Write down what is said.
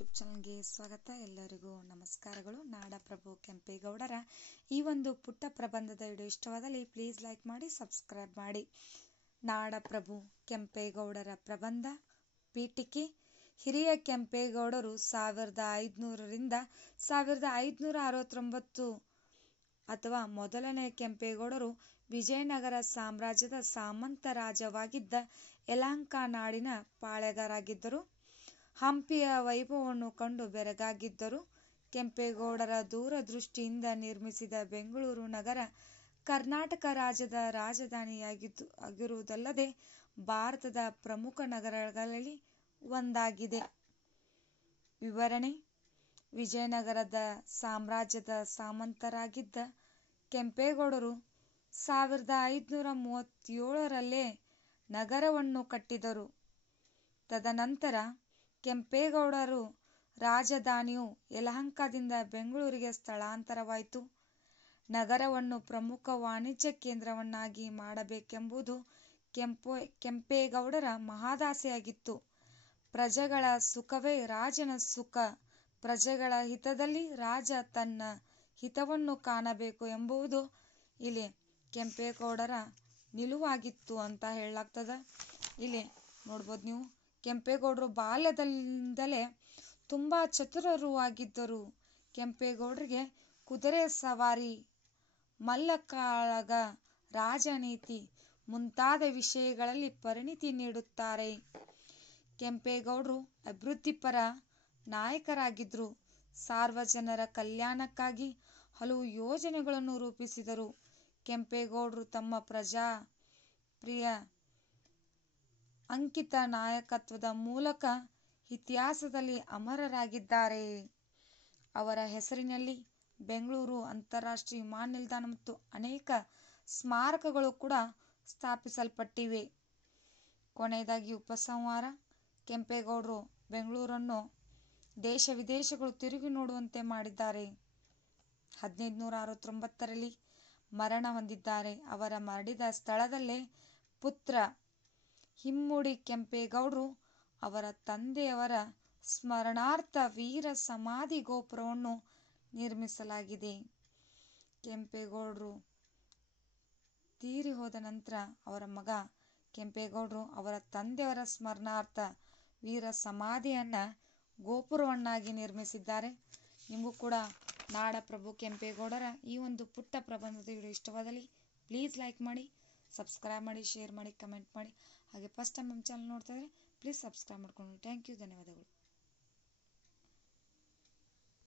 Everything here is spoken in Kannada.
ಯೂಟ್ಯೂಬ್ ಚಾನಲ್ಗೆ ಸ್ವಾಗತ. ಎಲ್ಲರಿಗೂ ನಮಸ್ಕಾರಗಳು. ನಾಡಪ್ರಭು ಕೆಂಪೇಗೌಡರ ಈ ಒಂದು ಪುಟ್ಟ ಪ್ರಬಂಧದ ವಿಡಿಯೋ ಇಷ್ಟವಾದಲ್ಲಿ ಪ್ಲೀಸ್ ಲೈಕ್ ಮಾಡಿ, ಸಬ್ಸ್ಕ್ರೈಬ್ ಮಾಡಿ. ನಾಡಪ್ರಭು ಕೆಂಪೇಗೌಡರ ಪ್ರಬಂಧ ಪೀಠಿಕೆ. ಹಿರಿಯ ಕೆಂಪೇಗೌಡರು 1500ರಿಂದ 1569 ಅಥವಾ ಮೊದಲನೇ ಕೆಂಪೇಗೌಡರು ವಿಜಯನಗರ ಸಾಮ್ರಾಜ್ಯದ ಸಾಮಂತ ರಾಜ್ಯವಾಗಿದ್ದ ಯಲಹಂಕ ನಾಡಿನ ಪಾಳೆಗಾರರಾಗಿದ್ದರು. ಹಂಪಿಯ ವೈಭವವನ್ನು ಕಂಡು ಬೆರಗಾಗಿದ್ದರು. ಕೆಂಪೇಗೌಡರ ದೂರದೃಷ್ಟಿಯಿಂದ ನಿರ್ಮಿಸಿದ ಬೆಂಗಳೂರು ನಗರ ಕರ್ನಾಟಕ ರಾಜ್ಯದ ರಾಜಧಾನಿಯಾಗಿರುವುದಲ್ಲದೆ ಭಾರತದ ಪ್ರಮುಖ ನಗರಗಳಲ್ಲಿ ಒಂದಾಗಿದೆ. ವಿವರಣೆ: ವಿಜಯನಗರದ ಸಾಮ್ರಾಜ್ಯದ ಸಾಮಂತರಾಗಿದ್ದ ಕೆಂಪೇಗೌಡರು 1537ರಲ್ಲೇ ನಗರವನ್ನು ಕಟ್ಟಿದರು. ತದನಂತರ ಕೆಂಪೇಗೌಡರು ರಾಜಧಾನಿಯು ಯಲಹಂಕದಿಂದ ಬೆಂಗಳೂರಿಗೆ ಸ್ಥಳಾಂತರವಾಯಿತು. ನಗರವನ್ನು ಪ್ರಮುಖ ವಾಣಿಜ್ಯ ಕೇಂದ್ರವನ್ನಾಗಿ ಮಾಡಬೇಕೆಂಬುದು ಕೆಂಪೇಗೌಡರ ಮಹದಾಸೆಯಾಗಿತ್ತು. ಪ್ರಜೆಗಳ ಸುಖವೇ ರಾಜನ ಸುಖ, ಪ್ರಜೆಗಳ ಹಿತದಲ್ಲಿ ರಾಜ ತನ್ನ ಹಿತವನ್ನು ಕಾಣಬೇಕು ಎಂಬುದು ಇಲ್ಲಿ ಕೆಂಪೇಗೌಡರ ನಿಲುವಾಗಿತ್ತು ಅಂತ ಹೇಳಲಾಗ್ತದೆ. ಇಲ್ಲಿ ನೋಡ್ಬೋದು ನೀವು, ಕೆಂಪೇಗೌಡರು ಬಾಲ್ಯದಿಂದಲೇ ತುಂಬ ಚತುರರು ಆಗಿದ್ದರು. ಕೆಂಪೇಗೌಡರಿಗೆ ಕುದುರೆ ಸವಾರಿ, ಮಲ್ಲಕಾಳಗ, ರಾಜನೀತಿ ಮುಂತಾದ ವಿಷಯಗಳಲ್ಲಿ ಪರಿಣಿತಿ ನೀಡುತ್ತಾರೆ. ಕೆಂಪೇಗೌಡರು ಅಭಿವೃದ್ಧಿಪರ ನಾಯಕರಾಗಿದ್ದರು. ಸಾರ್ವಜನರ ಕಲ್ಯಾಣಕ್ಕಾಗಿ ಹಲವು ಯೋಜನೆಗಳನ್ನು ರೂಪಿಸಿದರು. ಕೆಂಪೇಗೌಡರು ತಮ್ಮ ಪ್ರಜಾಪ್ರಿಯ ಅಂಕಿತ ನಾಯಕತ್ವದ ಮೂಲಕ ಇತಿಹಾಸದಲ್ಲಿ ಅಮರರಾಗಿದ್ದಾರೆ. ಅವರ ಹೆಸರಿನಲ್ಲಿ ಬೆಂಗಳೂರು ಅಂತಾರಾಷ್ಟ್ರೀಯ ವಿಮಾನ ನಿಲ್ದಾಣ ಮತ್ತು ಅನೇಕ ಸ್ಮಾರಕಗಳು ಕೂಡ ಸ್ಥಾಪಿಸಲ್ಪಟ್ಟಿವೆ. ಕೊನೆಯದಾಗಿ ಉಪಸಂಹಾರ: ಕೆಂಪೇಗೌಡರು ಬೆಂಗಳೂರನ್ನು ದೇಶ ವಿದೇಶಗಳು ತಿರುಗಿ ನೋಡುವಂತೆ ಮಾಡಿದ್ದಾರೆ. 1569ರಲ್ಲಿ ಮರಣ ಹೊಂದಿದ್ದಾರೆ. ಅವರ ಮಡಿದ ಸ್ಥಳದಲ್ಲೇ ಪುತ್ರ ಇಮ್ಮಡಿ ಕೆಂಪೇಗೌಡರು ಅವರ ತಂದೆಯವರ ಸ್ಮರಣಾರ್ಥ ವೀರ ಸಮಾಧಿ ಗೋಪುರವನ್ನು ನಿರ್ಮಿಸಲಾಗಿದೆ. ಕೆಂಪೇಗೌಡರು ತೀರಿ ಹೋದ ನಂತರ ಅವರ ಮಗ ಕೆಂಪೇಗೌಡರು ಅವರ ತಂದೆಯವರ ಸ್ಮರಣಾರ್ಥ ವೀರ ಸಮಾಧಿಯನ್ನ ಗೋಪುರವನ್ನಾಗಿ ನಿರ್ಮಿಸಿದ್ದಾರೆ. ನಿಮಗೂ ಕೂಡ ನಾಡಪ್ರಭು ಕೆಂಪೇಗೌಡರ ಈ ಒಂದು ಪುಟ್ಟ ಪ್ರಬಂಧದ ವಿಡಿಯೋ ಇಷ್ಟವಾದಲ್ಲಿ ಪ್ಲೀಸ್ ಲೈಕ್ ಮಾಡಿ, ಸಬ್ಸ್ಕ್ರೈಬ್ ಮಾಡಿ, ಶೇರ್ ಮಾಡಿ, ಕಮೆಂಟ್ ಮಾಡಿ. ಹಾಗೆ ಫಸ್ಟ್ ಟೈಮ್ ನಮ್ಮ ಚಾನಲ್ ನೋಡ್ತಾ ಇದ್ರೆ ಪ್ಲೀಸ್ ಸಬ್ಸ್ಕ್ರೈಬ್ ಮಾಡ್ಕೊಂಡು. ಥ್ಯಾಂಕ್ ಯು, ಧನ್ಯವಾದಗಳು.